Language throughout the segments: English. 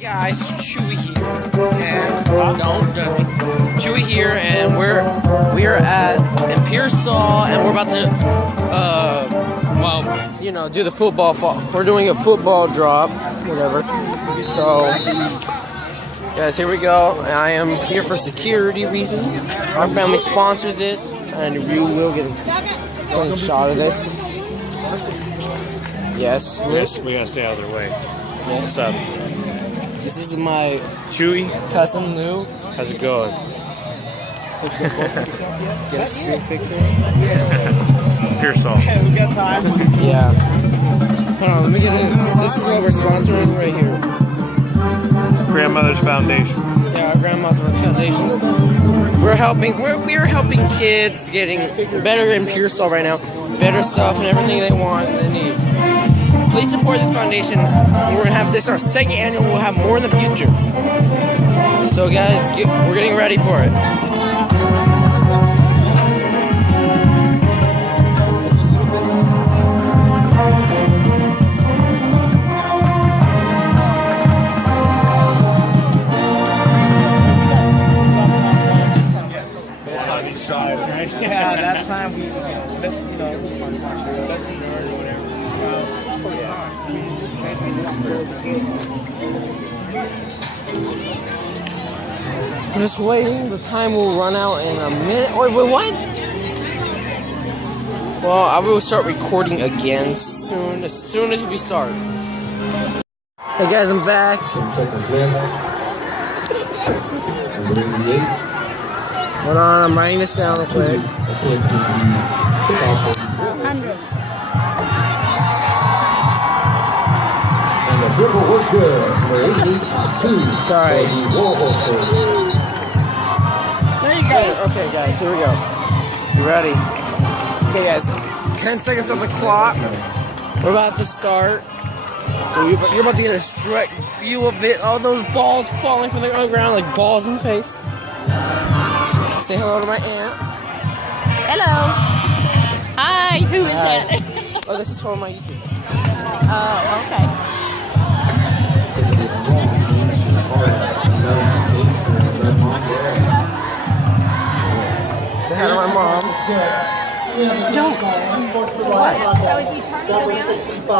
Guys, Chewy here, and don't judge me. Chewy here, and we are at Pearsall, and we're about to, do the football. We're doing a football drop, whatever. So, guys, here we go. I am here for security reasons. Our family sponsored this, and you will get a clean shot of this. Yes. We gotta stay out of their way. Yes. What's up? This is my Chewy, cousin Lou. how's it going? Get a screen picture. Pearsall. We got time. Yeah. Hold on, let me get it. This is what we're sponsoring right here. Grandmother's Foundation. Yeah, our grandma's foundation. We're helping kids getting better in Pearsall right now. Better stuff and everything they want and they need. Please support this foundation. We're gonna have this our second annual. We'll have more in the future. So guys, we're getting ready for it. Yeah, that's time we, I'm just waiting. The time will run out in a minute. Wait, what? Well, I will start recording again soon. As soon as we start. Hey guys, I'm back. 10 seconds left. Hold on, I'm writing this down real quick. And the dribble was good for 82. Sorry. For the Warhorses. There you go. Okay, guys, here we go. You ready? Okay, guys, 10 seconds on the clock. We're about to start. You're about to get a straight view of it. All those balls falling from the ground like balls in the face. Say hello to my aunt. Hello. Hi. Who is Hi. that? Oh, this is from my YouTube. Oh, okay. Say hi to my mom. Don't. Why? So if you turn this YouTube. I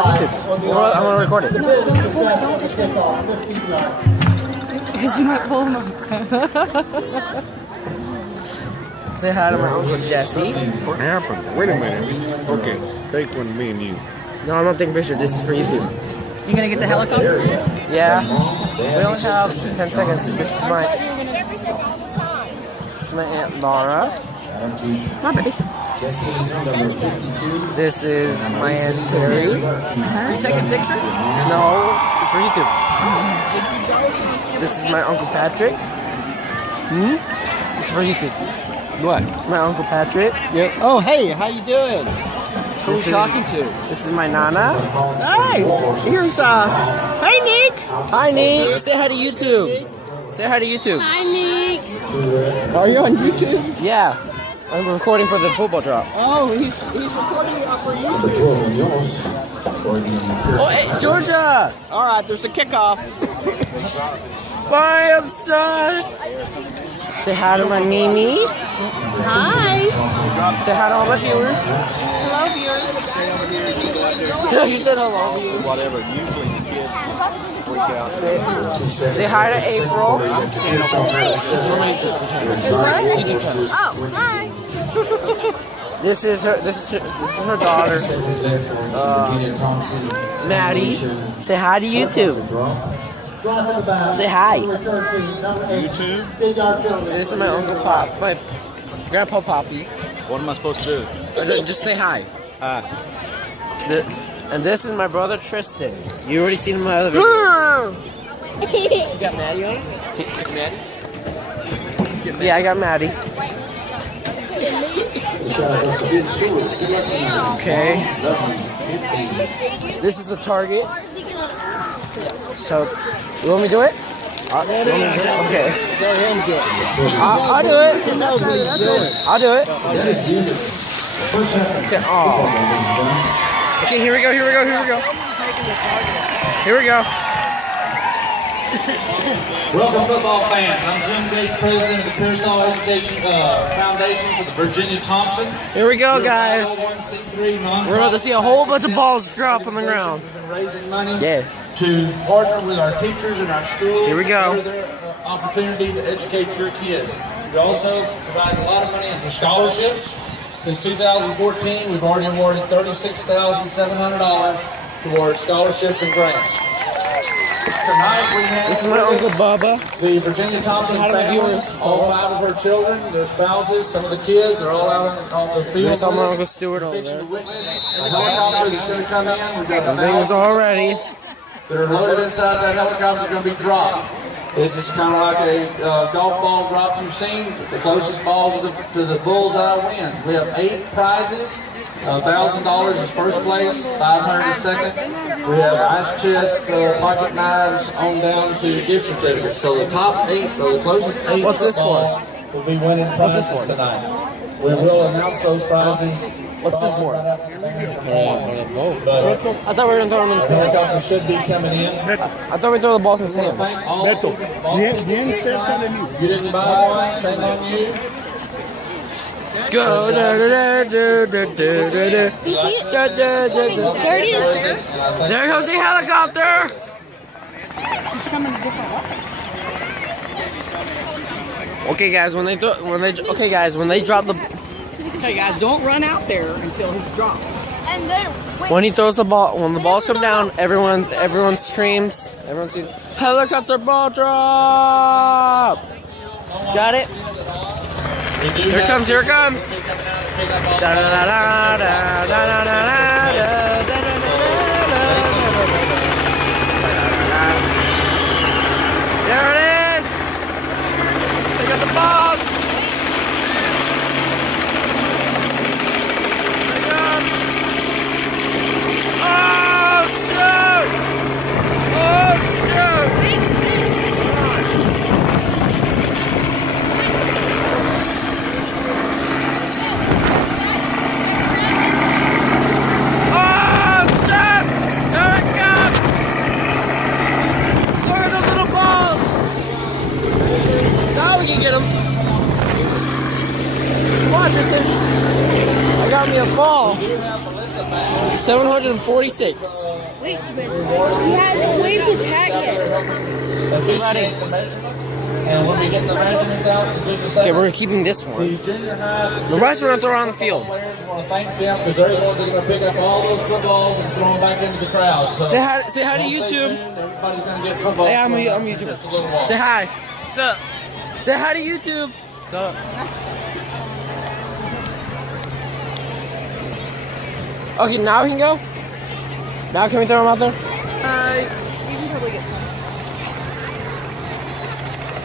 want to record it. because you might pull them up. Say hi to my Uncle Jesse. What happened? Wait a minute. Okay, take one, me and you. No, I'm not taking a picture. This is for YouTube. You gonna get the helicopter? Yeah. We only have 10 seconds. This is my Aunt Laura. My buddy. This is my Aunt Terry. You taking pictures? No, it's for YouTube. This is my Uncle Patrick. It's for YouTube. What? It's my Uncle Patrick. Yep. Oh, hey, how you doing? Who are we talking to? This is my Nana. Hi. Here's Hey, Nick. Hi, Nick. Say hi to YouTube. Say hi to YouTube. Hi, Nick. Are you on YouTube? Yeah. I'm recording for the football drop. Oh, he's recording for YouTube. Oh, hey, Georgia. All right, there's a kickoff. Bye, I'm son. Say hi to my Mimi. Hi. Say hi to all my viewers. Hello, viewers. You said hello, viewers. Whatever, usually the kids just freak out. Say hi to April. Oh, hi. This is her daughter, Maddie. Say hi to YouTube. Say hi. YouTube? This is my Uncle Pop, my Grandpa Poppy. What am I supposed to do? Just say hi. Hi. And this is my brother Tristan. You already seen him in my other video. You got Maddie on? Maddie? Yeah, I got Maddie. Okay. This is the target. So, you want me to do it? Okay. I'll do it. He knows what he's doing. I'll do it. Okay. Oh. Okay, here we go. Welcome, football fans. I'm Jim Gates, president of the Pearsall Education Foundation for the Virginia Thompson. Here we go, guys. 501c3 We're about to see a whole bunch of balls drop on the ground. We've been raising money Yeah. to partner with our teachers and our schools. Here we go. For their opportunity to educate your kids. We also provide a lot of money for scholarships. Since 2014, we've already awarded $36,700 towards scholarships and grants. Tonight we have This is my Uncle Bubba. the Virginia Thompson How do the family, viewers- all 5 of her children, their spouses, some of the kids are all out on the field. There's my with us. Uncle Stewart over Fixing there. to witness a helicopter that's going to come in. We've got Everything's all ready. that are loaded inside that helicopter are going to be dropped. This is kind of like a golf ball drop you've seen. The closest ball to the bullseye wins. We have 8 prizes. $1,000 is first place, $500 is second. We have ice chest, pocket knives, on down to gift certificates. So the top 8, or the closest 8 What's this for? footballs will be winning prizes this for? tonight. We will announce those prizes. What's this for? But I thought we were gonna throw them in the the stands. helicopter should be coming in. I thought we throw the balls in the stands. Thank all the ball tickets. You didn't buy one, shame on you. Go da da da da da da You see it? da da da da. There it is. There goes the helicopter. Okay, guys, when they drop the Hey guys, don't run out there until he drops. And then, wait. when he throws the ball, when the balls come down, everyone screams. Everyone sees helicopter ball drop. Got it? Here it comes. Here it comes. Da da da da da da da da da da. There it is. They got the balls. Oh shoot! Oh shoot! Oh shit! There it comes! Look at those little balls! Now we can get them. Come on, Tristan. I got me a ball. 746. Wait, he hasn't waved his hat yet. Officiate the measurement, and we'll be getting the measurements out in just a Okay, second. we're keeping this one. The junior high, The rest we're gonna throw on the field. players, we want to thank them because they're the ones that are going to pick up all those footballs and throw them back into the crowd. So Say hi to stay YouTube. tuned. Everybody's going to get footballs. Hey, I'm coming up a in YouTuber. just a little while. Say hi. What's up? Say hi to YouTube. What's up? Okay, now we can go? Now can we throw them out there? You can probably get some.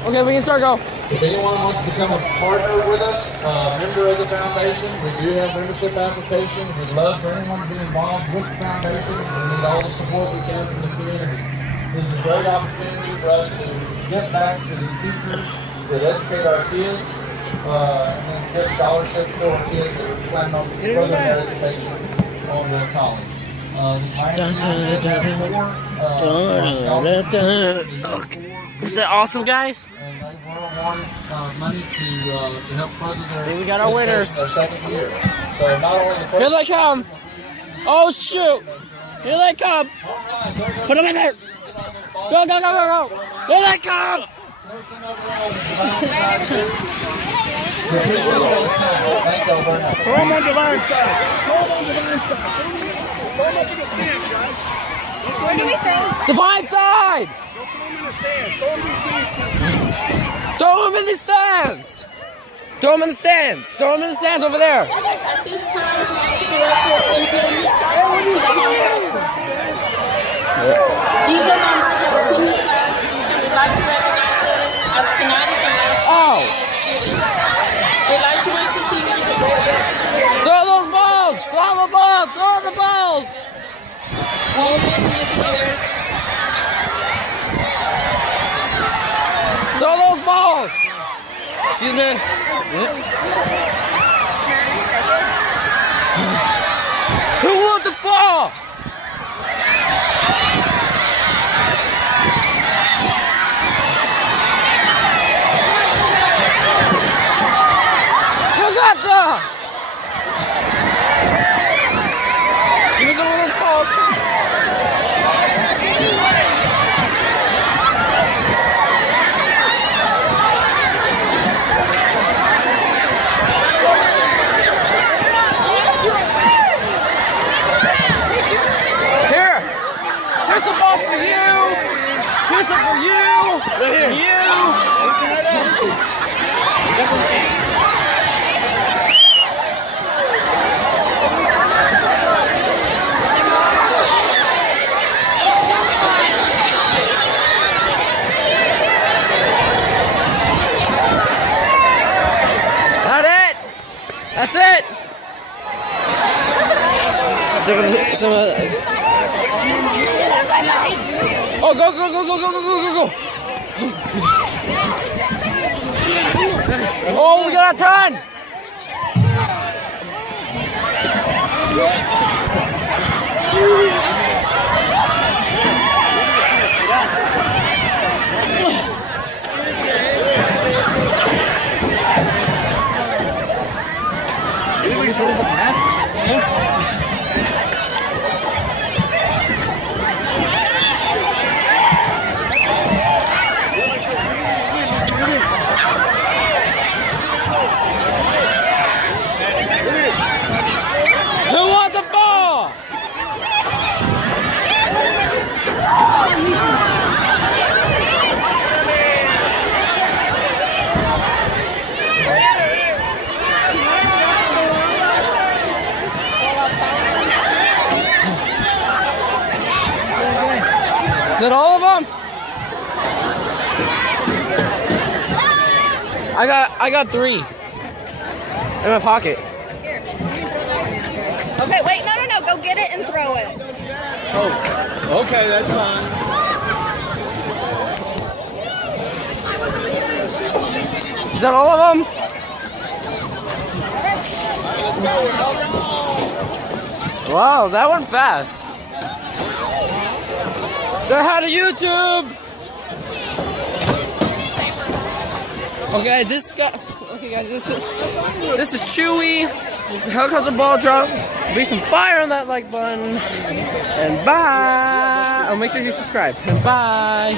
Okay, we can start go. If anyone wants to become a partner with us, member of the foundation, we do have membership application. We'd love for anyone to be involved with the foundation. We need all the support we can from the community. This is a great opportunity for us to give back to the teachers that educate our kids, and then give scholarships to our kids that are planning on furthering their education on the college. This last year, we had 4 scholarships. Is that awesome, guys? And they were awarded money to help further their, Here we got our this winners. case, their second year. So not only the Here first they come. Oh, shoot. Here they come. Put them in there. Go, go, go, go, go. Here they come. person overall was divine side too. We appreciate y'all's time. Thank y'all very much. Throw him on divine side. Throw him on divine side. Throw him up in the stands, guys. Where do we stand? Divine side. Don't throw him in the stands. Throw him in the stands. Throw them in the stands. Throw them in the stands. Throw them in the stands over there. At this time, we'd like to direct your attention to the conference. These are members of the senior class, and we'd like to recognize them as tonight is the last Oh. day of students. We'd like to wait to see them before they Throw those balls. Throw the balls. Throw the balls. won't miss this year's. Throw those balls. Excuse me. Who wants the ball? for you. Right here. Not it. That's it. Oh, go, go, go, go, go, go, go, go, go. Oh, we got a ton. Who wants the ball? Is that all of them? I got 3 in my pocket. Okay, wait, no, go get it and throw it. Oh, okay, that's fine. Is that all of them? Wow, that went fast. Say hi to YouTube. Okay, this is Chewy. This is the helicopter ball drop. Be some fire on that like button. And bye. Oh, make sure you subscribe. And bye.